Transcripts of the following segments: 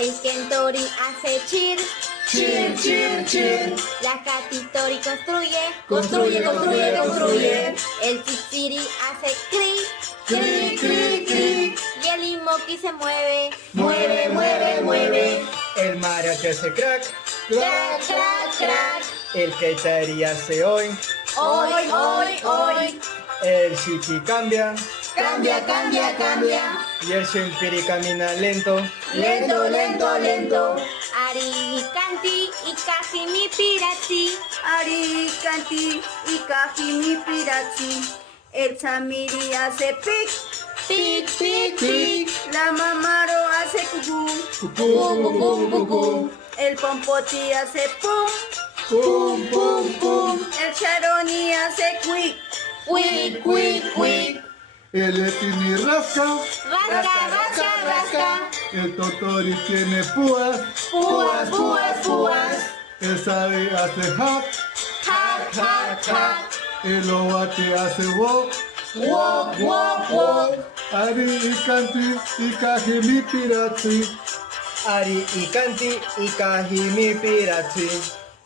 El Kentori hace chir, Chir, chir, chir. la Katitori construye, Construye, construye, construye. El Chichiri hace cri, Cri, cri, cri. y el Imoki se mueve, Mueve, mueve, mueve. El mariachi hace crack, crack, crack, crack. el Keitari hace hoy, Hoy, hoy, hoy, el Shiki cambia Cambia, cambia, cambia. y el Shenpiri camina lento. Lento, lento, lento. Ari Kanti y Kajimi Pirachi. Ari Kanti y Kajimi Pirachi. El Samiri hace pic, Pic, pic, pic. la Mamaro hace cucú, Cucú, cucú, cucú. el Pompoti hace pum, Pum, pum, pum. el Charoni hace quick, Quick, quick, quick. El Etini rasca, Rasca, rasca, rasca. el Totori tiene púas, Púas, púas, púas. el Sari hace hack, Hack, hack, hack. el Owati hace walk, Walk, walk, walk. Ari y Kanti y Kajimi Pirachi, Ari y Kanti y Kajimi Pirachi.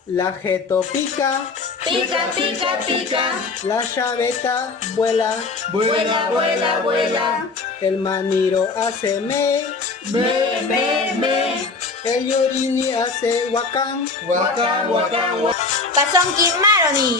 La Geto pica, Pica, pica, pica. la Chaveta vuela, Vuela, vuela, vuela. el Maniro hace me, Me, me, me. el Yorini hace wakán, Waka, waka, waka. Pasonki Maroni.